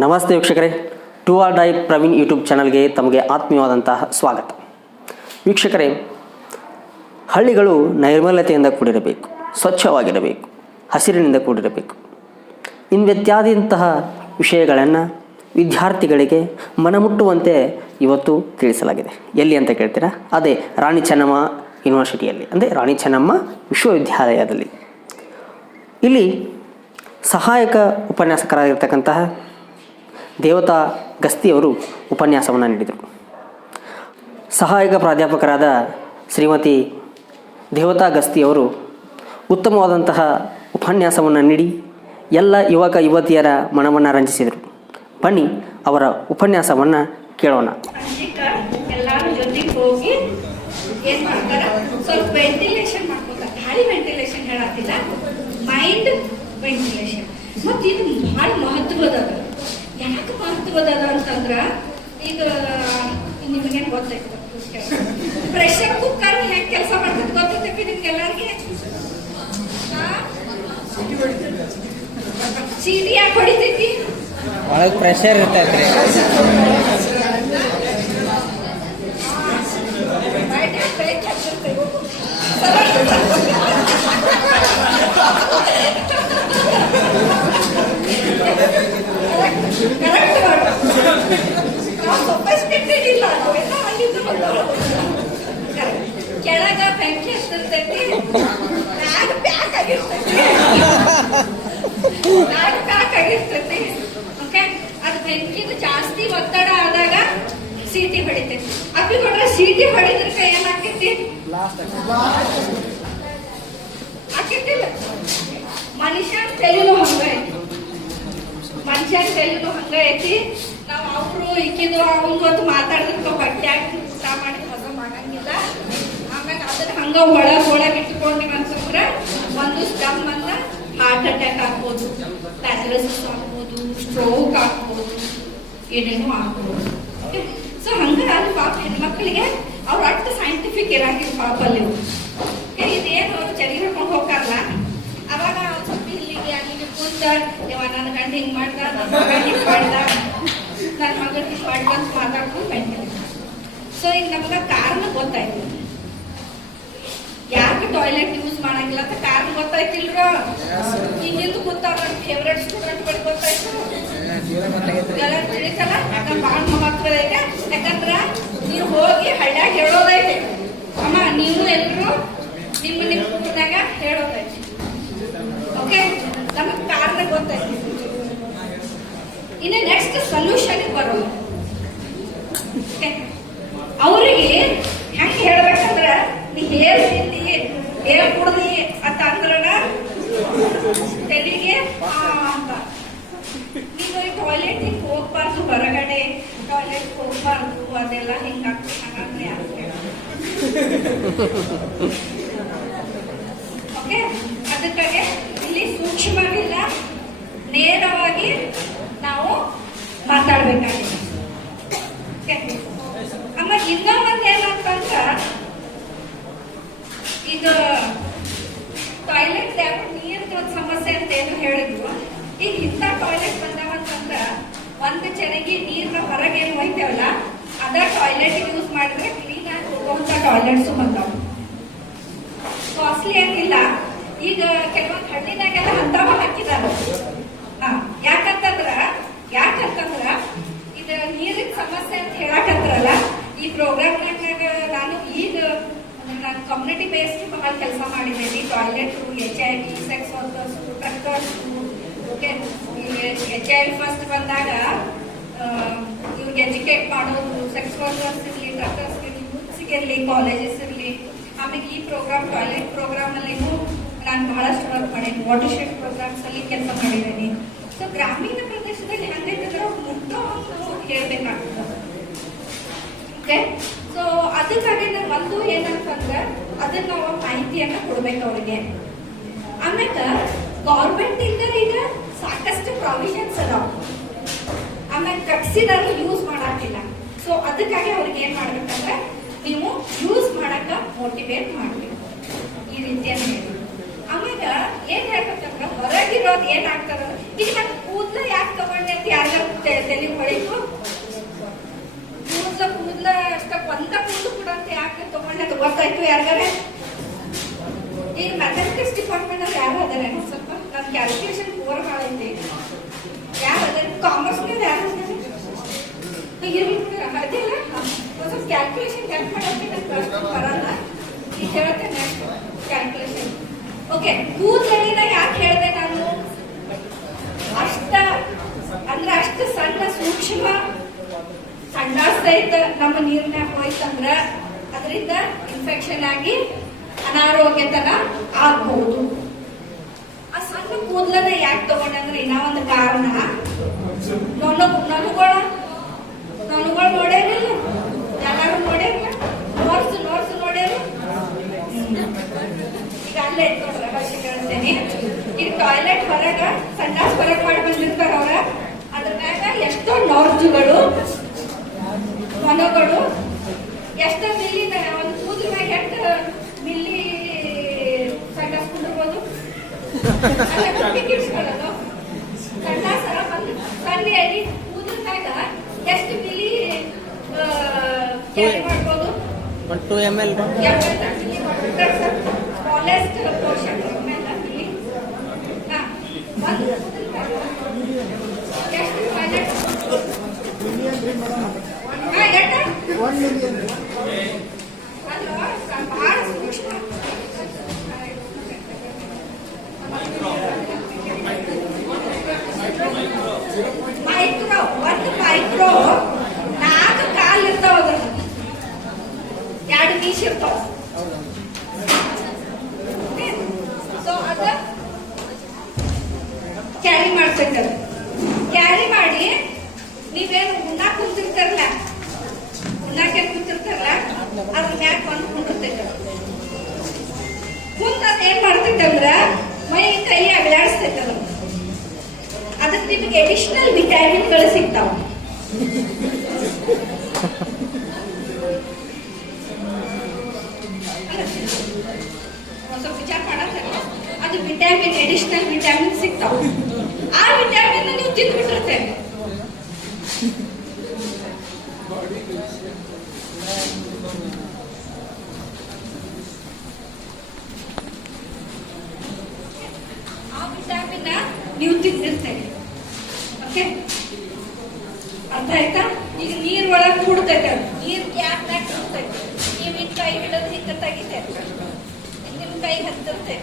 ನಮಸ್ತೆ ವೀಕ್ಷಕರೇ, ಟು ಆರ್ ಡೈ ಪ್ರವೀಣ್ ಯೂಟ್ಯೂಬ್ ಚಾನಲ್ಗೆ ತಮಗೆ ಆತ್ಮೀಯವಾದಂತಹ ಸ್ವಾಗತ. ವೀಕ್ಷಕರೇ, ಹಳ್ಳಿಗಳು ನೈರ್ಮಲ್ಯತೆಯಿಂದ ಕೂಡಿರಬೇಕು, ಸ್ವಚ್ಛವಾಗಿರಬೇಕು, ಹಸಿರಿನಿಂದ ಕೂಡಿರಬೇಕು. ಇನ್ವಿತ್ಯಾದಿಂತಹ ವಿಷಯಗಳನ್ನು ವಿದ್ಯಾರ್ಥಿಗಳಿಗೆ ಮನಮುಟ್ಟುವಂತೆ ಇವತ್ತು ತಿಳಿಸಲಾಗಿದೆ. ಎಲ್ಲಿ ಅಂತ ಕೇಳ್ತೀರಾ? ಅದೇ ರಾಣಿ ಚೆನ್ನಮ್ಮ ಯೂನಿವರ್ಸಿಟಿಯಲ್ಲಿ, ಅಂದರೆ ರಾಣಿ ಚೆನ್ನಮ್ಮ ವಿಶ್ವವಿದ್ಯಾಲಯದಲ್ಲಿ. ಇಲ್ಲಿ ಸಹಾಯಕ ಉಪನ್ಯಾಸಕರಾಗಿರ್ತಕ್ಕಂತಹ ದೇವತಾ ಗಸ್ತಿಯವರು ಉಪನ್ಯಾಸವನ್ನು ನೀಡಿದರು. ಸಹಾಯಕ ಪ್ರಾಧ್ಯಾಪಕರಾದ ಶ್ರೀಮತಿ ದೇವತಾ ಗಸ್ತಿಯವರು ಉತ್ತಮವಾದಂತಹ ಉಪನ್ಯಾಸವನ್ನು ನೀಡಿ ಎಲ್ಲ ಯುವಕ ಯುವತಿಯರ ಮನವನ್ನು ರಂಜಿಸಿದರು. ಬನ್ನಿ ಅವರ ಉಪನ್ಯಾಸವನ್ನು ಕೇಳೋಣ. ಎಲ್ಲರೂ ಜೊತೆಗೆ ಹೋಗಿ ಏನ್ ಮಾಡ್ತಾರ, ಸ್ವಲ್ಪ ವೆಂಟಿಲೇಷನ್ ಮಾಡ್ಕೋತಾರೆ. ಗಾಳಿ ವೆಂಟಿಲೇಷನ್ ಹೇಳತ್ತಿಲ್ಲ, ಮೈಂಡ್ ವೆಂಟಿಲೇಷನ್. ಮತ್ತು ಇದು ಭಾಳ ಮಹತ್ವದ. ಯಾಕೆ ಮಹತ್ವದ ಅಂತಂದ್ರ, ಈಗ ನಿಮಗೇನು ಗೊತ್ತಾಯ್ತು, ಪ್ರೆಷರ್ ಕುಕ್ಕರ್ ಹೆಂಗೆ ಕೆಲಸ ಮಾಡ್ತದೆ ಗೊತ್ತೈತಿ ನಿಮ್ಗೆಲ್ಲರಿಗೆ? ಸೀಟಿ ಯಾಕೆ ಹೊಡಿತೈತಿ? ಒಳಗೆ ಪ್ರೆಷರ್ ಇರ್ತೈತ್ರಿ. ಕೆಳಗ ಬೆಂಕಿ ಹತ್ತಿರ್ತೈತಿ, ಪ್ಯಾಕ್ ಆಗಿರ್ತೈತಿ. ಓಕೆ, ಅದು ಬೆಂಕಿದು ಜಾಸ್ತಿ ಒತ್ತಡ ಆದಾಗ ಸೀಟಿ ಹೊಡಿತೈತಿ. ಅಪ್ಪಿ ಕೊಟ್ರೆ ಸೀಟಿ ಹೊಡಿದ್ರಕ ಏನಾಗ್ತೈತಿ? ಆಕೈತಿಲ್ಲ. ಮನುಷ್ಯನ ತಲೆನೂ ಹಂಗ ಐತಿ, ಮನುಷ್ಯನ ತಲೆನೂ ಹಂಗ ಐತಿ. ನಾವು ಅವರು ಇಕ್ಕಿದ್ರು ಅವನು ಹೊತ್ತು ಮಾತಾಡಿದ್ರ ಹೊಟ್ಟೆ ಹಾಕಿ ಊಟ ಮಾಡಿ ಹೊಸ ಮಾಡಂಗಿಲ್ಲ. ಆಮ್ಯಾಗ ಅದನ್ನ ಹಂಗ ಒಳಗೆ ಇಟ್ಕೊಂಡಿವಿ ಅನ್ಸಂದ್ರ ಒಂದು ಸ್ಟಮ್ ಅನ್ನ ಹಾರ್ಟ್ ಅಟ್ಯಾಕ್ ಆಗ್ಬೋದು, ಪ್ಯಾರಲಿಸಿಸ್ ಆಗ್ಬೋದು, ಸ್ಟ್ರೋಕ್ ಆಗ್ಬೋದು, ಏನೇನೋ ಆಗ್ಬೋದು. ಸೊ ಹಂಗ ಅದು ಪಾಪ ಹೆಣ್ಮಕ್ಳಿಗೆ ಅವ್ರು ಅಷ್ಟು ಸೈಂಟಿಫಿಕ್ ಇರಾಕಿಲ್ಲ ಪಾಪ ಅಲ್ಲಿ. ಇದೇನು ಅವ್ರು ಚಳಿ ಹಿಡ್ಕೊಂಡು ಹೋಗ್ತಾರಲ್ಲ, ಅವಾಗ ಅವ್ರು ಸ್ವಲ್ಪ ಇಲ್ಲಿಗೆ ಅಲ್ಲಿಗೆ ಕೂತ, ಇವ ನನ್ನ ಗಂಡ ಹಿಂಗ್ ಮಾಡ್ದ, ನನ್ನ ಮಗ ಹಿಂಗ್ ಮಾಡ್ದ, ನನ್ನ ಮಗನ ಹಿಂಗ್ ಮಾಡ್ಕೊಂತ ಮಾತಾಡ್ಕೊಂಡು ಬಂದಿಲ್ಲ. ಸೊ ಈಗ ನಮ್ಗೆ ಕಾರಣ ಗೊತ್ತಾಯ್ತು, ಯಾಕೆ ಟಾಯ್ಲೆಟ್ ಯೂಸ್ ಮಾಡಂಗಿಲ್ಲ ಅಂತ ಕಾರಣ ಗೊತ್ತಾಯ್ತಿಲ್ರ? ಈಗ ನಿಂತು ಕೂತಾರ ನನ್ನ ಫೇವ್ರೇಟ್ ಸ್ಟೂಡೆಂಟ್ ಬಳಿ ಗೊತ್ತಾಯ್ತು, ಎಲ್ಲ ತಿಳಿಸಲ್ಲ. ಯಾಕಂದ್ರೆ ಭಾಳ ಮಹತ್ವದ ಐತೆ. ಯಾಕಂದ್ರ ನೀವು ಹೋಗಿ ಹಳ್ಳ್ಯಾಗ ಹೇಳೋದೈತೆ, ಅಮ್ಮ ನೀವು ಎಲ್ಲರೂ ನಿಮ್ಮ ಊರಿನಾಗ ಹೇಳೋದೈತೆ. ಓಕೆ, ನಮಗ್ ಕಾರಣ ಗೊತ್ತಾಯ್ತು. ಇನ್ನು ನೆಕ್ಸ್ಟ್ ಸೊಲ್ಯೂಷನ್ ಬರೋದು. ಅವ್ರಿಗೆ ಹೆಂಗ್ ಹೇಳ್ಬೇಕಂದ್ರ, ನೀ ಹೇರ್ ತಿಂದಿ, ಹೇರ್ ಕುಡ್ದಿ ಅಂತ ಅಂದ್ರನ ತೆಲಿಗೆ ಅಂತ. ನೀವು ಟಾಯ್ಲೆಟಿಗೆ ಹೋಗ್ಬಾರ್ದು, ಹೊರಗಡೆ ಟಾಯ್ಲೆಟ್ ಹೋಗ್ಬಾರ್ದು, ಅದೆಲ್ಲ ಹಿಂಗಾಗ್ತದೆ. ಹಾಗಾದ್ರೆ ಓಕೆ, ಅದಕ್ಕಾಗಿ ಇಲ್ಲಿ ಸೂಕ್ಷ್ಮವಿಲ್ಲ, ನೇರವಾಗಿ ನಾವು ಮಾತಾಡ್ಬೇಕಾಗಿದೆ. ಆಮೇಲೆ ಇನ್ನೂ ಒಂದ್ ಏನಂತಂದ್ರ, ಈಗ ಟಾಯ್ಲೆಟ್ ನೀರಿನ ಒಂದು ಸಮಸ್ಯೆ ಅಂತ ಏನು ಹೇಳಿದ್ರು. ಈಗ ಇಂಥ ಟಾಯ್ಲೆಟ್ ಬಂದಾವಂತಂದ್ರ ಒಂದು ಚೆರಿಗೆ ನೀರ್ನ ಹೊರಗೆ ಏನು ಹೋಯ್ತೇವಲ್ಲ, ಅದ ಟಾಯ್ಲೆಟ್ ಯೂಸ್ ಮಾಡಿದ್ರೆ ಕ್ಲೀನ್ ಆಗಿ ಹೋಗುವಂತ ಟಾಯ್ಲೆಟ್ಸು ಬಂದಾವ. ಕಾಸ್ಟ್ಲಿ ಏನಿಲ್ಲ. ಈಗ ಕೆಲವೊಂದು ಹಳ್ಳಿನಾಗೆಲ್ಲ ಅಂತಾವ ಹಾಕಿದಾರ. ಯಾಕಂತಂದ್ರ ಇದು ನೀರಿನ ಸಮಸ್ಯೆ ಅಂತ ಹೇಳಕತ್ರಲ್ಲ, ಈ ಪ್ರೋಗ್ರಾಮ್ನಾಗ ನಾನು ಈಗ ನಾನು ಕಮ್ಯುನಿಟಿ ಬೇಸ್ಡ್ ಬಹಳ ಕೆಲಸ ಮಾಡಿದ್ದೀನಿ. Toilet, HIV, sex workers, ಟ್ರಕ್ಕರ್ಸ್. Okay, HIV first ಬಂದಾಗ ಇವ್ರಿಗೆ ಎಜುಕೇಟ್ ಮಾಡೋದು, ಸೆಕ್ಸ್ ವರ್ಕರ್ಸ್ ಇರಲಿ, ಟ್ರಕ್ಕರ್ಸ್ ಇರಲಿ, ಯೂತ್ಸ್ಗೆ ಇರಲಿ, ಕಾಲೇಜಸ್ ಇರಲಿ. ಆಮೇಲೆ ಈ ಪ್ರೋಗ್ರಾಮ್ ಟಾಯ್ಲೆಟ್ ಪ್ರೋಗ್ರಾಮ್ ಅಲ್ಲಿನೂ ನಾನು ಬಹಳಷ್ಟು ವರ್ಕ್ ಮಾಡೀನಿ. ವಾಟರ್ ಶೆಡ್ ಪ್ರೋಗ್ರಾಮ್ಸ್ ಅಲ್ಲಿ ಕೆಲಸ ಮಾಡಿದ್ದೀನಿ. ಸೊ ಗ್ರಾಮೀಣ ಪ್ರದೇಶದಲ್ಲಿ ಹಂಗೈತಂದ್ರೆ ಮುಟ್ಟೋ ಹೇಳ್ಬೇಕಾಗ್ತದೆ. ಓಕೆ, ಸೊ ಅದಕ್ಕಾಗಿ ಒಂದು ಏನಂತಂದ್ರೆ ಅದನ್ನ ನಾವು ಮಾಹಿತಿಯನ್ನ ಕೊಡ್ಬೇಕು ಅವ್ರಿಗೆ. ಆಮ್ಯಾಗ ಗೌರ್ಮೆಂಟ್ ಇಂದ ಈಗ ಸಾಕಷ್ಟು ಪ್ರಾವಿಷನ್ಸ್ ಅದಾವ, ಆಮ್ಯಾಗ ಕಟ್ಸಿದಾಗ ಯೂಸ್ ಮಾಡಾಕಿಲ್ಲ. ಸೊ ಅದಕ್ಕಾಗಿ ಅವ್ರಿಗೆ ಏನ್ ಮಾಡ್ಬೇಕಂದ್ರೆ ನೀವು ಯೂಸ್ ಮಾಡಕ ಮೋಟಿವೇಟ್ ಮಾಡ್ಬೇಕು ಈ ರೀತಿಯನ್ನು ಹೇಳಿ. ಆಮ್ಯಾಗ ಏನ್ ಹೇಳ್ಬೇಕಂದ್ರ ಹೊರಗಿರೋದು ಏನಾಗ್ತದ, ಈಗ ನಾನು ಕೂದಲ ಯಾಕೆ ತಗೊಂಡೆ ಅಂತ ಯಾರು ಡಿಪಾರ್ಟ್ಮೆಂಟ್ ಅಂತ ಗೊತ್ತಾಯ್ತು ಯಾರಿಗಾರೆ? ಈಗ ಮ್ಯಾಥಮೆಟಿಕ್ಸ್ ಡಿಪಾರ್ಟ್ಮೆಂಟ್ ಅಲ್ಲಿ ಯಾರು ಅದಾರೆ? ಸ್ವಲ್ಪ ನನ್ನ ಕ್ಯಾಲ್ಕುಲೇಷನ್ ಪೂರ್ ಭಾಳ ಐತಿ. ಯಾರು ಅದಾರೆ? ಕಾಮರ್ಸ್ನಲ್ಲಿ ಯಾರು ಅದಾರೆ? ಅದಿಲ್ಲ ಸ್ವಲ್ಪ ಕ್ಯಾಲ್ಕುಲೇಷನ್ ಹೆಲ್ಪ್ ಮಾಡೋಕ್ಕೆ ನಂಗೆ ಅಷ್ಟು ಬರಲ್ಲ. ಈಗ ಹೇಳ್ತೇನೆ ಕ್ಯಾಲ್ಕುಲೇಷನ್. ಓಕೆ, ಕೂದಲಿನ ಯಾಕೆ ಹೇಳಿದೆ ನಾನು? ಅಷ್ಟು ಸಣ್ಣ ಸೂಕ್ಷ್ಮ ಸಂಡಾಸ್ ಸಹಿತ ನಮ್ಮ ನೀರಿನಾಗ ಹೋಯ್ತಂದ್ರ ಅದರಿಂದ ಇನ್ಫೆಕ್ಷನ್ ಆಗಿ ಅನಾರೋಗ್ಯತನ ಆಗ್ಬಹುದು. ಆ ಸಣ್ಣ ಕೂದಲನ್ನ ಯಾಕೆ ತಗೊಂಡಂದ್ರೆ ಇನ್ನ ಒಂದು ಕಾರಣ, ನೊಣಗಳು ನೋಡೇನಿಲ್ಲ, ಎಲ್ಲಾರು ನೋಡೇನಿಲ್ಲ, ನೋಡ್ಸು ನೋಡೇನು. ಈಗ ಅಲ್ಲೇ ನೋಡ್ರ ಬಗ್ಗೆ ಹೇಳ್ತೇನೆ. ಈಗ ಟಾಯ್ಲೆಟ್ ಹೊರಗ ಸಂಡಾಸ್ ಹೊರಗೆ ಮಾಡಿ ಬಂದಿರ್ತಾರ ಅವ್ರ, ಅದ್ರ ಮ್ಯಾಗ ಎಷ್ಟೋ ನೋರ್ಜುಗಳು ನೊಣಗಳು ಎಷ್ಟೋ ಮಿಲ್ಲಿ ಒಂದು ಕೂದಲ ಮ್ಯಾಗ ಎಷ್ಟು ಮಿಲ್ಲಿ ಸಂಡಾಸ್ ಕುಂದಿರ್ಬೋದು. ಸಂಡಾಸರ ಸಣ್ಣಿ ಕೂದಲ ಮ್ಯಾಗ ಎಷ್ಟು ಮಿಲಿ ಕ್ಯಾರಿ ಮಾಡ್ಬೋದು? 2 ml. Smallest portion milli. ಎಷ್ಟು ಟಾಯ್ಲೆಟ್? ಬಹಳ ಸೂಕ್ಷ್ಮ. ಮೈಕ್ರೋ 4 ಕಾಲ್ ಇರ್ತಾವ, ಅದ್ರ 2 ಮೀಸ್ ಇರ್ತಾವ. ಸೊ ಅದ ಕ್ಯಾರಿ ಮಾಡ್ತೈತೆ. ಕ್ಯಾರಿ ಮಾಡಿ ನೀವೇನು ಉಣ್ಣಾಕ್ ಕುಂತಿರ್ತಾರಲ್ಲ, ಉಣ್ಣಾಕೆ ಕುಂತಿರ್ತಾರಲ್ಲ, ಅದ್ರ ಮ್ಯಾಗ ಬಂದು ಕುಂದಿರ್ತೈತೆ. ಕುಂತ ಅದ್ ಏನ್ ಮಾಡ್ತೈತೆ ಅಂದ್ರ ಮೈ ಕೈ ಅಗಲಾಡಿಸ್ತೈತೆ. ಅದಕ್ಕೆ ನಿಮಗೆ ಅಡಿಷನಲ್ ವಿಟಮಿನ್ಗಳು ಸಿಗ್ತಾವ. ಸ್ವಲ್ಪ ವಿಚಾರ ಮಾಡತ್ತಾರೆ, ಅದು ವಿಟಮಿನ್, ಅಡಿಷನಲ್ ವಿಟಮಿನ್ ಸಿಗ್ತಾವ. ಆ ವಿಟಮಿನ್ ನೀವು ತಿಂದ್ಬಿಟ್ಟಿರ್ತೇವೆ. ಆ ವಿಟಮಿನ್ ನೀವು ತಿಂದಿರ್ತೇವೆ. ಓಕೆ, ಅರ್ಥ ಆಯ್ತಾ? ಈಗ ನೀರ್ ಒಳಗೆ ಕೂಡ್ತೈತೆ, ನೀರ್ ಗ್ಯಾಪ್ನಾಗ ಕೂಡ್ತೈತೆ. ನೀವು ನಿಮ್ ಕೈ ಹಿಡಿದು ಹಿಂಗ ತೆಗಿತೈತೆ, ನಿಮ್ ಕೈ ಹತ್ತಿರ್ತೈತೆ.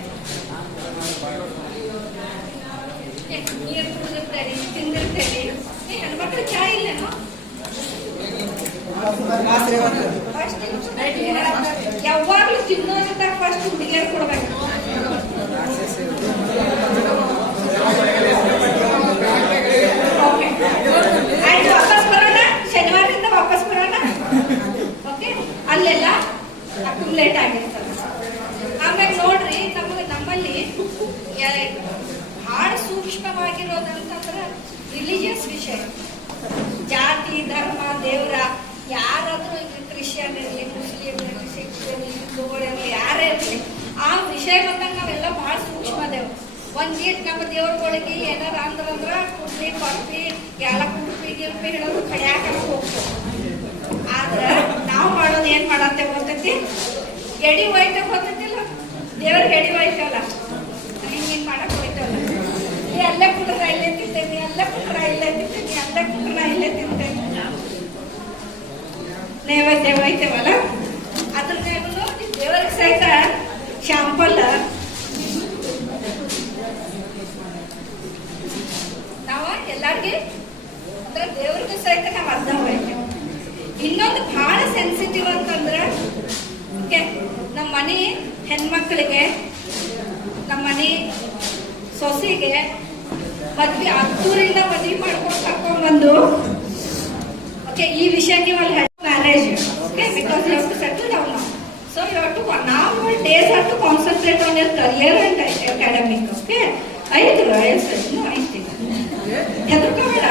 ನೀರ್ ಕುಡಿದಿರ್ತೇವೆ, ತಿಂದಿರ್ತೇವೆ. ಹೆಣ್ಮಕ್ಳು ಚಾ ಇಲ್ಲೇನೋ? ಯಾವಾಗ್ಲೂ ತಿನ್ನೋದಂತ ಫಸ್ಟ್ ಹುಡುಗಿಯರ್ ಕೊಡ್ಬೇಕು. ಆಯ್ತು, ವಾಪಸ್ ಬರೋಣ, ಶನಿವಾರದಿಂದ ವಾಪಸ್ ಬರೋಣ. ಓಕೆ, ಅಲ್ಲೆಲ್ಲ ಅಕ್ಯುಮುಲೇಟ್ ಆಗಿರ್ತದೆ. ಆಮೇಲೆ ನೋಡ್ರಿ, ನಮ್ಮಲ್ಲಿ ಬಹಳ ಸೂಕ್ಷ್ಮವಾಗಿರೋದಂತಂದ್ರೆ ರಿಲಿಜಿಯಸ್ ವಿಷಯ. ಜಾತಿ, ಧರ್ಮ, ದೇವರ, ಯಾರಾದ್ರೂ ಕ್ರಿಶ್ಚಿಯನ್ ಇರಲಿ, ಮುಸ್ಲಿಂ ಇರಲಿ, ಸಿಖ್ ಇರಲಿ, ಹಿಂದೂಗಳಿರಲಿ, ಯಾರೇ ಇರಲಿ, ಆ ವಿಷಯ ಬಂದಾಗ ನಾವೆಲ್ಲ ಬಹಳ ಸೂಕ್ಷ್ಮದೇವು. ಒಂದೀಟ್ ನಮ್ಮ ದೇವ್ರಗಳಿಗೆ ಏನಾರ ಅಂದ್ರಂದ್ರ ಕುಡ್ಲಿ, ಕಾಫಿ, ಎಲ್ಲ ಕುಡ್ಪಿ ಗಿಲ್ಪಿ ಹೇಳೋದು ಕಡಿಯಾಕ ಹೋಗ್ತೇವೆ. ಆದ್ರ ನಾವು ಮಾಡೋದು ಏನ್ ಮಾಡತ್ತೆ ಗೊತ್ತೈತಿ? ಎಡಿ ಹೋಯ್ತೇವೆ, ಗೊತ್ತೈತಿಲ್ಲ? ದೇವ್ರಿಗೆ ಎಡಿ ಹೋಯ್ತೇವಲ್ಲ, ಹಿಂಗ್ ಮಾಡಕ್ ಹೋಯ್ತೇವಲ್ಲ. ನೀ ಅಲ್ಲೇ ಕುಟ್ರ ಇಲ್ಲೇ ತಿಂತೇನೆ, ಅಲ್ಲೇ ಕುಟ್ರ ಇಲ್ಲೇ ತಿಂತೇನೆ, ಅಲ್ಲೇ ಕುಟ್ರ ಇಲ್ಲೇ ತಿಂತೇನೆ. ನೈವೇದ್ಯ ಹೋಯ್ತೇವಲ್ಲ, ಅದ್ರ ದೇವರಿಗೆ ಸಹಿತ ಶಾಂಪಲ್ ನಾವ ಎಲ್ಲಾರ್ಗಿ ಅಂದ್ರೆ ದೇವ್ರಿಗೆ ಸಹಿತ ನಾವು ಅರ್ಧ ಹೋಯ್ತೇವೆ. ಇನ್ನೊಂದು ಬಹಳ ಸೆನ್ಸಿಟಿವ್ ಅಂತಂದ್ರೆ, ನಮ್ಮ ಮನೆ ಹೆಣ್ಮಕ್ಳಿಗೆ, ನಮ್ಮ ಮನೆ ಸೊಸೆಗೆ ಮದ್ವೆ ಅದ್ದೂರಿಂದ ಮದ್ವೆ ಮಾಡ್ಕೊಂಡು ಕರ್ಕೊಂಡ್ಬಂದು, ಓಕೆ, ಈ ವಿಷಯ ನೀವು ಅಲ್ಲಿ marriage, okay, because you have to settle down now. So you have to now your days have to concentrate on your career and academic. Okay, ಐದು ವಯಸ್ಸು ಇನ್ನೂ ಐತಿ, ಹೆದರ್ಕೋಬೇಡ,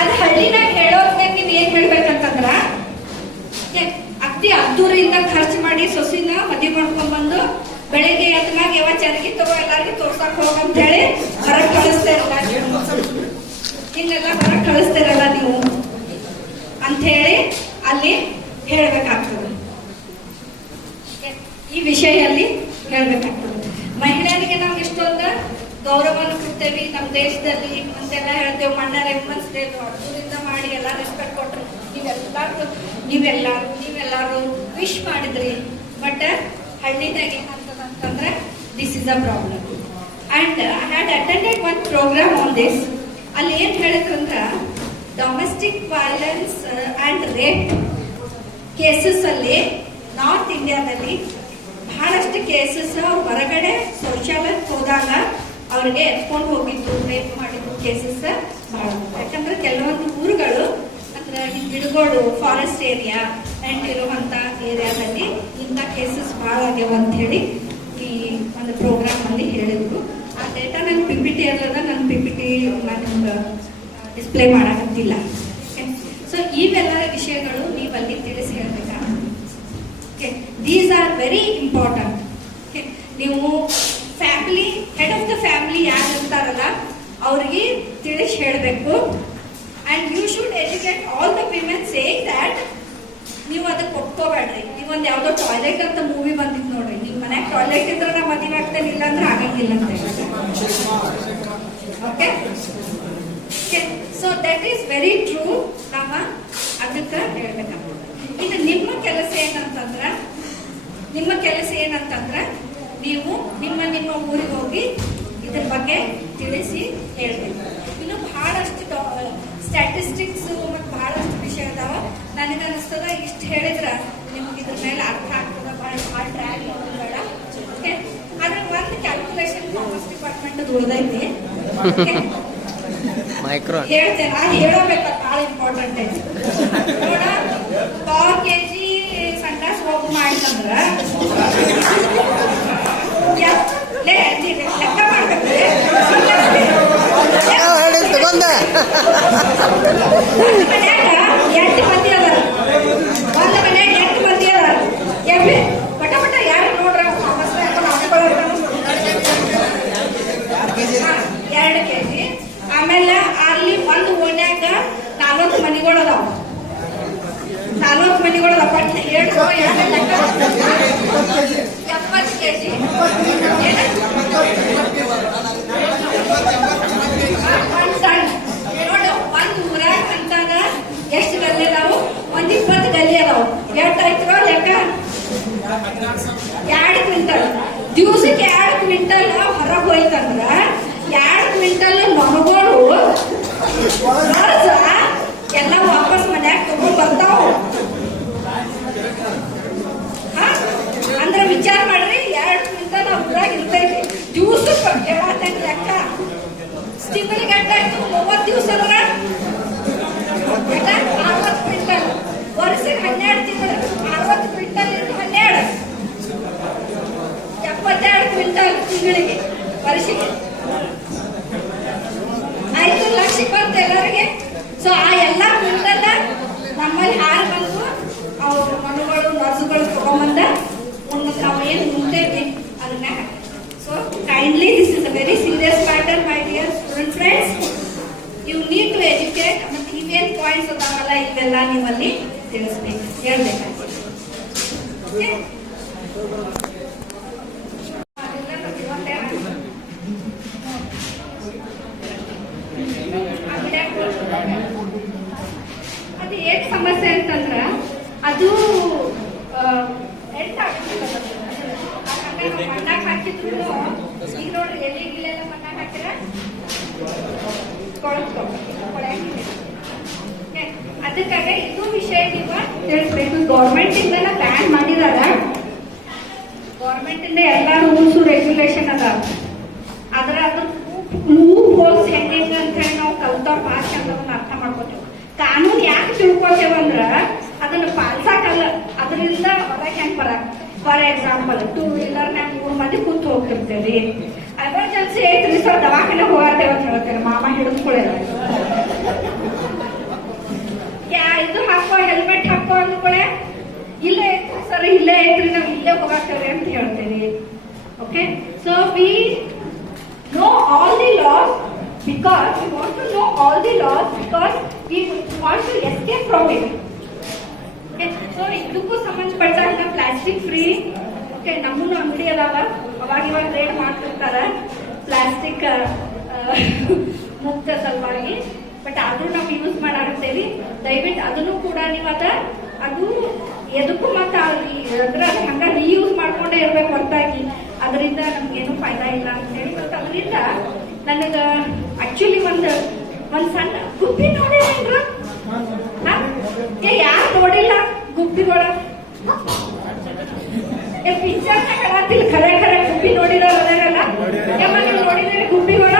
ಅದು ಹಳ್ಳಿನಾಗ ಹೇಳೋದ್ನಾಗ ನೀವ್ ಏನ್ ಹೇಳ್ಬೇಕಂತಂದ್ರ, ಅತಿ ಅದ್ದೂರಿಯಿಂದ ಖರ್ಚು ಮಾಡಿ ಸೊಸಿನ ಮದ್ವೆ ಮಾಡ್ಕೊಂಡ್ ಬಂದು ಬೆಳಿಗ್ಗೆ ಎದ್ಮಾಗ ಯಾವ ಚರಗಿ ತಗೋ ಎಲ್ಲಾರ್ಗಿ ತೋರ್ಸಕ್ ಹೋಗಂತ ಹೇಳಿ ಹೊರಗೆ ಕಳಿಸ್ತಾರಲ್ಲ, ಹಿಂಗೆಲ್ಲ ಹೊರಗೆ ಕಳಿಸ್ತಾರಲ್ಲ ನೀವು ಅಂತ ಹೇಳಿ ಅಲ್ಲಿ ಹೇಳಬೇಕಾಗ್ತದೆ. ಈ ವಿಷಯದಲ್ಲಿ ಹೇಳಬೇಕಾಗ್ತದೆ. ಮಹಿಳೆಯರಿಗೆ ನಾವು ಎಷ್ಟೊಂದು ಗೌರವವನ್ನು ಕೊಡ್ತೇವೆ ನಮ್ಮ ದೇಶದಲ್ಲಿ ಅಂತೆಲ್ಲ ಹೇಳ್ತೇವೆ. ಮಣ್ಣರ ವುಮೆನ್ಸ್ ಡೇ ಅದರಿಂದ ಮಾಡಿ ಎಲ್ಲ ರೆಸ್ಪೆಕ್ಟ್ ಕೊಟ್ಟರು. ನೀವೆಲ್ಲರೂ ವಿಶ್ ಮಾಡಿದ್ರಿ. ಬಟ್ ಹಳ್ಳಿದಾಗ ಏನಾಗ್ತದಂತಂದ್ರೆ this is a problem. And I had attended one program on this. ಅಲ್ಲಿ ಏನ್ ಹೇಳಿದ್ರಂದ್ರ domestic violence and rape cases ಅಲ್ಲಿ ನಾರ್ತ್ ಇಂಡಿಯಾದಲ್ಲಿ ಬಹಳಷ್ಟು ಕೇಸಸ್ ಹೊರಗಡೆ ಶೌಚಾಲಯಕ್ಕೆ ಹೋದಾಗ ಅವ್ರಿಗೆ ಎತ್ಕೊಂಡು ಹೋಗಿದ್ದು, ರೇಪ್ ಮಾಡಿದ್ದು ಕೇಸಸ್ ಬಹಳ. ಯಾಕಂದ್ರೆ ಕೆಲವೊಂದು ಊರುಗಳು ಅಂದ್ರೆ ಈ ಗಿಡಗಳು ಫಾರೆಸ್ಟ್ ಏರಿಯಾ ಅಂಡ್ ಇರುವಂತ ಏರಿಯಾದಲ್ಲಿ ಇಂಥ ಕೇಸಸ್ ಬಹಳ ಆಗ್ಯಾವ ಅಂತ ಹೇಳಿ ಈ ಒಂದು ಪ್ರೋಗ್ರಾಮ್ ಅಲ್ಲಿ ಹೇಳಿದ್ರು. ಆ ಡೇಟಾ ನನ್ನ PPT ಅಲ್ಲದ, ನನ್ನ PPT ನಾನು ಡಿಸ್ಪ್ಲೇ ಮಾಡಕತ್ತಿಲ್ಲ. ಸೊ ಇವೆಲ್ಲ ವಿಷಯಗಳು ನೀವಲ್ಲಿ ತಿಳಿಸಿ ಹೇಳ್ಬೇಕಾ. These are very important. ನೀವು family head of the family ಯಾರು ಇರ್ತಾರಲ್ಲ ಅವ್ರಿಗೆ ತಿಳಿಸಿ ಹೇಳಬೇಕು. And you should educate all the women saying that ನೀವು ಅದಕ್ಕೆ ಒಪ್ಕೋಬೇಡ್ರಿ. ನೀವೊಂದು ಯಾವುದೋ ಟಾಯ್ಲೆಟ್ ಅಂತ ಮೂವಿ ಬಂದಿದ್ದು ನೋಡ್ರಿ, ನಿಮ್ಮ ಮನ್ಯಾಗ ಟಾಯ್ಲೆಟ್ ಇದ್ರೆ ನಾ ಮದುವೆ ಆಗ್ತೇನೆ, ಇಲ್ಲ ಅಂದ್ರೆ ಆಗಂಗಿಲ್ಲ ಅಂತ ಹೇಳಿ. Okay, so that is very true. ನಮ್ಮ ಅದಕ್ಕೆ ಹೇಳ್ಬೇಕಾಗ್ತದೆ. ಇನ್ನು ನಿಮ್ಮ ಕೆಲಸ ಏನಂತಂದ್ರ ನೀವು ನಿಮ್ಮ ಊರಿಗೆ ಹೋಗಿ ಇದ್ರ ಬಗ್ಗೆ ತಿಳಿಸಿ ಹೇಳ್ಬೇಕು. ಇನ್ನು ಬಹಳಷ್ಟು ಸ್ಟ್ಯಾಟಿಸ್ಟಿಕ್ಸ್ ಮತ್ತು ಬಹಳಷ್ಟು ವಿಷಯ ಅದಾವ. ನನಗೆ ಅನಿಸ್ತದ ಇಷ್ಟು ಹೇಳಿದ್ರ ನಿಮ್ಗೆ ಇದ್ರ ಮೇಲೆ ಅರ್ಥ ಆಗ್ತದ. ಭಾಳ ಟ್ರ್ಯಾಕ್ ಬೇಡ. ಓಕೆ, ಆದ್ರೆ ಒಂದು ಕ್ಯಾಲ್ಕುಲೇಷನ್ ಕಾಮರ್ಸ್ ಡಿಪಾರ್ಟ್ಮೆಂಟ್ ಉಳಿದೈತಿ. ಹೇಳ್ತೇನೆ, ಹೇಳಬೇಕು, ಭಾಳ ಇಂಪಾರ್ಟೆಂಟ್ ಐತಿ. ನೋಡ, 4 kg ಸಂಡಾಸ್ ಹೋಗಿ ಮಾಡ್ತಂದ್ರ ಲೆಕ್ಕ ಮಾಡ್ಬೇಕು. ಮನ್ಯಾಗ 8 ಮಂದಿ ಅದಾರ, ಒಂದು ಮನ್ಯಾಗ 8 ಮಂದಿ ಅದಾರ. ಪಟ ಪಟ ಯಾರು ನೋಡ್ರ 2 kg. ಆಮೇಲೆ ಅಲ್ಲಿ ಒಂದು ಓಣ್ಯಾಗ 40 ಮನಿಗಳು ಅದಾವ. 40 ಮನಿಗಳು ಅದಾವ. But 7 70 kg. ನೋಡು, ಒಂದು ಊರಾಗ ಅಂತಾಗ ಎಷ್ಟು ಗಲ್ಲಿ ಅದಾವು? ಒಂದು 20 ಗಲ್ಲಿ ಅದಾವು. ಎಷ್ಟು ಆಯ್ತು ಲೆಕ್ಕ? 2 ಕ್ವಿಂಟಲ್. ದಿವಸಕ್ಕೆ 2 ಕ್ವಿಂಟಲ್ ಹೊರಗೆ ಹೋಯ್ತಂದ್ರ 2 ಕ್ವಿಂಟಲ್ ನೊಣಗಳು ಎಲ್ಲ ವಾಪಸ್ ಮನ್ಯಾಗ ತಗೊಂಡ್ ಬರ್ತಾವ. ಅಂದ್ರೆ ವಿಚಾರ ಮಾಡ್ರಿ, 2 ಕ್ವಿಂಟಲ್ ಊರಾಗ ಇರ್ತೈತಿ. ದಿವಸಕ್ಕೆ ಹೇಳತ್ತೈತಿ ಲೆಕ್ಕ. ತಿಂಗಳಿಗೆ ಎಷ್ಟಾಯ್ತು? 30 ದಿವಸ ಅದ್ರ 60 ಕ್ವಿಂಟಲ್. ವರ್ಷಕ್ಕೆ 12 ತಿಂಗಳು 60 ಕ್ವಿಂಟಲ್ ಇಂಟು 12 72 ಕ್ವಿಂಟಲ್ ತಿಂಗಳಿಗೆ, ವರ್ಷಕ್ಕೆ 5 ಲಕ್ಷ ಬಂತು ಎಲ್ಲರಿಗೆ. ಸೊ ಆ ಎಲ್ಲ ಕ್ವಿಂಟಲ್ ನಮ್ಮಲ್ಲಿ ಹಾರು ಬಂದು ಅವ್ರ ಮಣ್ಣುಗಳು ನರ್ಸುಗಳು ತಗೊಂಬಂದ ನಾವು ಏನು ಮುಂದೇವಿ ಅದನ್ನ. So kindly, this is a very serious matter my dear student friends. You need to educate. ಮತ್ತೆ ಇವೇನ್ ಪಾಯಿಂಟ್ಸ್ ಅದಾವಲ್ಲ ಇವೆಲ್ಲ ನೀವಲ್ಲಿ ತಿಳಿಸ್ಬೇಕು, ಹೇಳ್ಬೇಕಾಗ್ತದೆ. ಓಕೆ, ಅದು ಏನ್ ಸಮಸ್ಯೆ ಅಂತಂದ್ರ ಅದು ಮಣ್ಣಾಗ ಹಾಕಿದ್ರು. ಈಗ ನೋಡ್ರಿ, ಎಲ್ಲಿಗೆಲ್ಲ ಮಣ್ಣಾಗ ಹಾಕಿರ ಅದಕ್ಕಾಗ ಇದು ವಿಷಯ ನೀವು ತಿಳಿಸ್ಬೇಕು. ಗೌರ್ಮೆಂಟ್ ಇಂದ ಬ್ಯಾನ್ ಮಾಡಿದಾರ. ಗೌರ್ಮೆಂಟ್ ಇಂದ ಎಲ್ಲ ರೂಲ್ಸ್ ರೆಗ್ಯುಲೇಷನ್ ಅದ. ಆದ್ರೆ ಅದು ಲೂಪ್ ಹೋಲ್ಸ್ ಹೆಂಗ ಅಂತ ಹೇಳಿ ನಾವು ಕಲ್ತವ್ರ ಭಾಷೆ ಅನ್ನೋದನ್ನ ಅರ್ಥ ಮಾಡ್ಕೋತೇವೆ. ಕಾನೂನು ಯಾಕೆ ತಿಳ್ಕೊತೇವಂದ್ರ ಅದನ್ನ ಪಾಲ್ಸಾಕಲ್ಲ, ಅದರಿಂದ ಹೊರಗೆ ಹೆಂಗ್ ಬರಕ್. ಫಾರ್ ಎಕ್ಸಾಂಪಲ್, 2 ವೀಲರ್ನಾಗ 3 ಮಂದಿ ಕೂತು ಹೋಗ್ತಿರ್ತೇವೆ. ಎಮರ್ಜೆನ್ಸಿ ಐತ್ರಿ ಸರ್, ದವಾಖಾನೆ ಹೋಗ್ತೇವೆ ಅಂತ ಹೇಳ್ತೇವೆ. ಮಾಮ ಹಿಡಿದ್ಕೊಳ್ಳೇಲ್ಲ, ಇದು ಹಾಕೋ, ಹೆಲ್ಮೆಟ್ ಹಾಕೋ ಅಂದ್ಕೊಳ್ಳೆ, ಇಲ್ಲೇ ಐತ್ರಿ ಸರ್, ಇಲ್ಲೇ ಐತ್ರಿ, ನಾವು ಇಲ್ಲೇ ಹೋಗಾಕ್ತೇವೆ ಅಂತ ಹೇಳ್ತೇವೆ. Okay, so we know all the laws because we want to know all the laws because we want to escape from it. So ಇದಕ್ಕೂ ಸಂಬಂಧಪಟ್ಟಾಗ ಪ್ಲಾಸ್ಟಿಕ್ ಫ್ರೀ ಓಕೆ ನಮ್ಮನ್ನು ಅಂಗಡಿ ಅದಾವ ಅವಾಗ ಇವಾಗ ರೇಟ್ ಮಾಡ್ತಿರ್ತಾರ ಪ್ಲಾಸ್ಟಿಕ್ ಮುಕ್ತ ಸಲುವಾಗಿ ಬಟ್ ಆದ್ರೂ ನಾವು ಯೂಸ್ ಮಾಡಾಕತ್ತೇವಿ ದಯವಿಟ್ಟು ಅದನ್ನು ಕೂಡ ನೀವು ಅದು ಎದಕ್ಕೂ ಮತ್ತೆ ಅದ್ರ ಹಂಗ ರೀಯೂಸ್ ಮಾಡ್ಕೊಂಡೇ ಇರ್ಬೇಕು ಹೊರತಾಗಿ ಅದರಿಂದ ನಮ್ಗೇನು ಫಾಯ್ದಾ ಇಲ್ಲ ಅಂತ ಹೇಳಿ ಮತ್ತೆ ಅದರಿಂದ ನನಗ ಆಕ್ಚುಲಿ ಒಂದು ಸಣ್ಣ ಗುಬ್ಬಿ ನೋಡಿರೇನ್ರ ಯಾರು ನೋಡಿಲ್ಲ ಗುಬ್ಬಿಗಳ ಪಿಕ್ಚರ್ನ ಹೇಳತ್ತಿಲ್ಲ ಖರೆ ಗುಬ್ಬಿ ನೋಡಿರೋರು ಅದರಲ್ಲ ನೀವು ನೋಡಿದ್ರೆ ಗುಬ್ಬಿಗಳ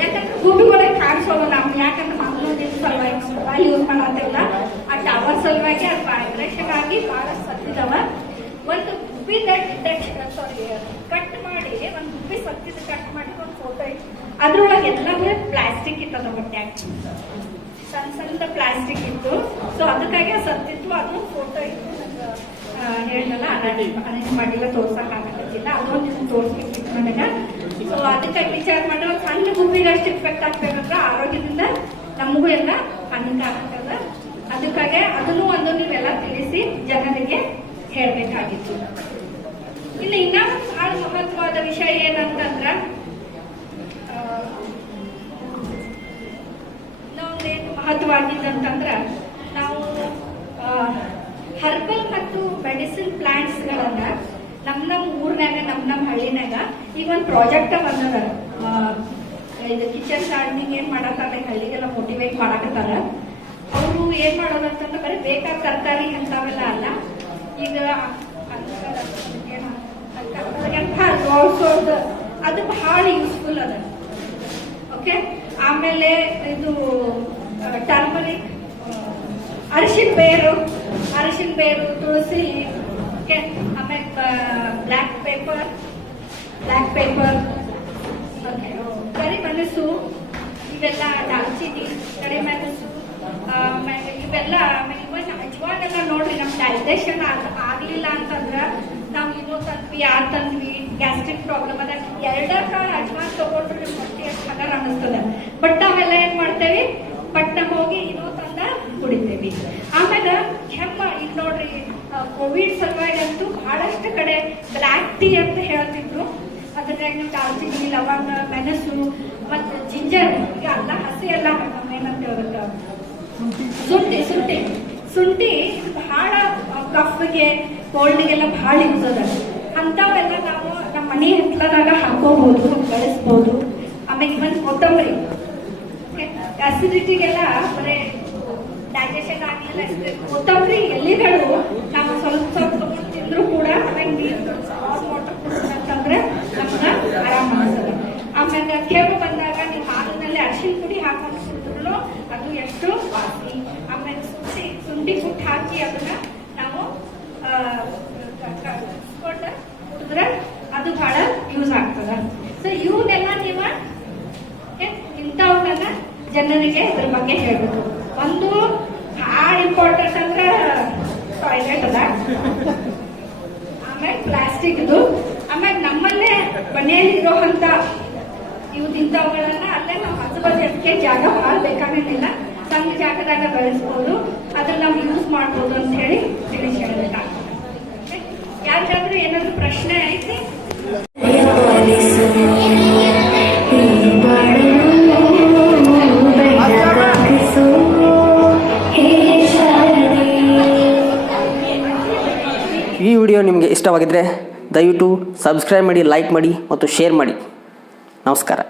ಯಾಕಂದ್ರೆ ಗುಬ್ಬಿಗಳಿಗೆ ಕಾಣಿಸೋದು ನಾವು ಯಾಕಂದ್ರೆ ಮಕ್ಕಳು ಸಲುವಾಗಿ ಮೊಬೈಲ್ ಯೂಸ್ ಮಾಡತ್ತಿಲ್ಲ ಆ ಟವರ್ ಸಲುವಾಗಿ ಅದು ವೈಬ್ರೇಷನ್ ಆಗಿ ಬಹಳ ಸತ್ತಿದವ ಒಂದು ಗುಬ್ಬಿ ಕಟ್ ಮಾಡಿ ಒಂದು ಗುಬ್ಬಿ ಸತ್ತಿದ ಕಟ್ ಮಾಡಿ ಒಂದು ಫೋಟೋ ಇತ್ತು ಅದ್ರೊಳಗೆ ಎಲ್ಲವೂ ಪ್ಲಾಸ್ಟಿಕ್ ಇತ್ತದ ಹೊಟ್ಟೆ ಸಣ್ಣ ಪ್ಲಾಸ್ಟಿಕ್ ಇತ್ತು ಸೊ ಅದಕ್ಕಾಗಿ ಸತ್ತಿತ್ತು ಅದು ಫೋಟೋ ಇತ್ತು ಹೇಳಲ್ಲ ಅರೇಂಜ್ ಮಾಡಿಲ್ಲ ತೋರ್ಸಕ್ ಆಗತ್ತಿಲ್ಲ ಅದೊಂದು ತೋರ್ಸ್ಬೇಕಿತ್ತು ನನಗೆ ಸೊ ಅದಕ್ಕಾಗಿ ವಿಚಾರ ಮಾಡಿ ಒಂದು ಸಣ್ಣ ಗುಬ್ಬಿಗೆ ಅಷ್ಟು ಇಫೆಕ್ಟ್ ಆಗ್ಬೇಕಂದ್ರೆ ಆರೋಗ್ಯದಿಂದ ನಮಗೂ ಎಲ್ಲ ಹಾನಿಕಾರಕ ಆಗ್ತದ ಅದಕ್ಕಾಗಿ ಅದನ್ನು ಒಂದು ನೀವೆಲ್ಲ ತಿಳಿಸಿ ಜನರಿಗೆ ಹೇಳ್ಬೇಕಾಗಿತ್ತು ಇನ್ನು ಇನ್ನೊಂದು ಬಹಳ ಮಹತ್ವವಾದ ವಿಷಯ ಏನಂತಂದ್ರ ಇನ್ನೊಂದೇನು ಮಹತ್ವವಾಗಿದ್ದಂತಂದ್ರ ನಾವು ಹರ್ಬಲ್ ಮತ್ತು ಮೆಡಿಸಿನ್ ಪ್ಲಾಂಟ್ಸ್ ಗಳನ್ನ ನಮ್ಮ ಊರ್ನಾಗ ನಮ್ಮ ಹಳ್ಳಿನಾಗ ಈಗ ಒಂದು ಪ್ರಾಜೆಕ್ಟ್ ಬಂದದ ಇದು ಕಿಚನ್ ಗಾರ್ಡನಿಂಗ್ ಏನ್ ಮಾಡತ್ತಾರ ಹಳ್ಳಿಗೆಲ್ಲ ಮೋಟಿವೇಟ್ ಮಾಡಕತ್ತಾರ ಅವರು ಏನ್ ಮಾಡೋದಂತಂದ್ರೆ ಬರೀ ಬೇಕಾದ ತರಕಾರಿ ಅಂತಾವೆಲ್ಲ ಅಲ್ಲ ಈಗ ಅದು ಬಹಳ ಯೂಸ್ಫುಲ್ ಅದ ಓಕೆ ಆಮೇಲೆ ಇದು ಟರ್ಮರಿಕ್ ಅರಿಶಿನ ಬೇರು ತುಳಸಿ ಓಕೆ ಆಮೇಲೆ ಬ್ಲ್ಯಾಕ್ ಪೇಪರ್ ಓಕೆ ಕರಿಮೆಣಸು ಇವೆಲ್ಲ ದಾಲ್ಚಿನ್ನಿ ಕರಿಮೆಣಸು ಆಮೇಲೆ ಇವೆಲ್ಲ ಇವನ್ ಅಜ್ವಾನೆಲ್ಲ ನೋಡ್ರಿ ನಮ್ ಡೈಜೆಷನ್ ಆಗ್ಲಿಲ್ಲ ಅಂತಂದ್ರ ನಾವು ಇನ್ನೂ ತಂದ್ವಿ ಯಾರು ತಂದ್ವಿ ಗ್ಯಾಸ್ಟ್ರಿಕ್ ಪ್ರಾಬ್ಲಮ್ ಅದ ಎರಡಕ್ಕ ಅಜ್ವಾನ್ ತಗೊಂಡ್ರೆ ನಿಮ್ ಹೊಟ್ಟೆ ಹಗರ್ ಅನ್ನಿಸ್ತದ ಬಟ್ ನಾವೆಲ್ಲ ಏನ್ ಮಾಡ್ತೇವಿ ಪಟ್ಟ ಹೋಗಿ ಇನ್ನೂ ತಂದ ಕುಡಿತೇವಿ ಆಮೇಲೆ ಕೆಮ್ಮ ಈಗ ನೋಡ್ರಿ ಕೋವಿಡ್ ಸಲುವಾಗಿ ಅಂತೂ ಬಹಳಷ್ಟು ಕಡೆ ಬ್ಲ್ಯಾಕ್ ಟೀ ಅಂತ ಹೇಳ್ತಿದ್ರು ಅದ್ರಾಗ ನೀವು ದಾಲ್ಚಿನ್ನಿ ಲವಂಗ ಮೆಣಸು ಮತ್ತು ಜಿಂಜರ್ ಈಗ ಅಲ್ಲ ಹಸಿ ಎಲ್ಲ ಏನಂತ ಹೇಳೋದಕ್ಕ ಶುಂಠಿ ಬಹಳ ಕಫ್ಗೆ ಕೋಲ್ಡ್ಗೆಲ್ಲ ಬಹಳ ಯೂಸ್ ಅದ ಅಂತವೆಲ್ಲ ನಾವು ನಮ್ಮ ಮನೆ ಹಿತ್ತಲದಾಗ ಹಾಕೋಬಹುದು ಬೆಳೆಸ್ಬೋದು ಆಮೇಲೆ ಇವನ್ ಕೊತ್ತಂಬರಿ ಅಸಿಡಿಟಿಗೆಲ್ಲ ಬರೀ ಡೈಜೆಷನ್ ಆಗಲಿಲ್ಲ ಕೊತ್ತಂಬರಿ ಎಲೆಗಳು ನಾವು ಸ್ವಲ್ಪ ತಗೊಂಡು ತಿಂದ್ರು ಕೂಡ ನೀರು ವಾಟರ್ ಕುಡಿದ್ರೆ ನಮ್ಗೆ ಆರಾಮ ಅನ್ಸದ ಆಮೇಲೆ ಕೆಮ್ಮು ಬಂದಾಗ ನೀವು ಹಾಲಿನಲ್ಲಿ ಅರಿಶಿನ ಪುಡಿ ಹಾಕೊಂಡು ಕುಡಿದ್ರು ಅದು ಎಷ್ಟು ವಾಸಿ ಆಮೇಲೆ ಶುಂಠಿ ಕುಟ್ಟು ಹಾಕಿ ಅದನ್ನ ನಾವು ಕುಡಿದ್ರೆ ಅದು ಬಹಳ ಯೂಸ್ ಆಗ್ತದ ಸೊ ಇವನ್ನೆಲ್ಲ ನೀವು ಇಂಥವನ್ನ ಜನರಿಗೆ ಇದ್ರ ಬಗ್ಗೆ ಹೇಳ್ಬೇಕು ಒಂದು ಬಹಳ ಇಂಪಾರ್ಟೆಂಟ್ ಅಂದ್ರೆ ಟಾಯ್ಲೆಟ್ ಅದ ಆಮೇಲೆ ಪ್ಲಾಸ್ಟಿಕ್ ಇದು ಆಮೇಲೆ ನಮ್ಮಲ್ಲೇ ಮನೆಯಲ್ಲಿ ಇರೋಂತ ಇವು ಇಂಥವುಗಳನ್ನ ಅಲ್ಲೇ ನಾವು ಹಚ್ಚಬದಕ್ಕೆ ಜಾಗ ಬಹಳ ಬೇಕಾಗಿಲ್ಲ ಸಣ್ಣ ಜಾಗದಾಗ ಬೆಳೆಸ್ಬೋದು ಅದನ್ನ ನಾವು ಯೂಸ್ ಮಾಡ್ಬೋದು ಅಂತ ಹೇಳಿ ತಿಳಿಸಿ ಹೇಳಬೇಕಾಗ್ತದೆ ಯಾರಿಗಾದ್ರೂ ಏನಾದ್ರು ಪ್ರಶ್ನೆ ಐತಿ ಈ ವಿಡಿಯೋ ನಿಮಗೆ ಇಷ್ಟವಾಗಿದ್ದರೆ ದಯವಿಟ್ಟು ಸಬ್ಸ್ಕ್ರೈಬ್ ಮಾಡಿ ಲೈಕ್ ಮಾಡಿ ಮತ್ತು ಶೇರ್ ಮಾಡಿ ನಮಸ್ಕಾರ.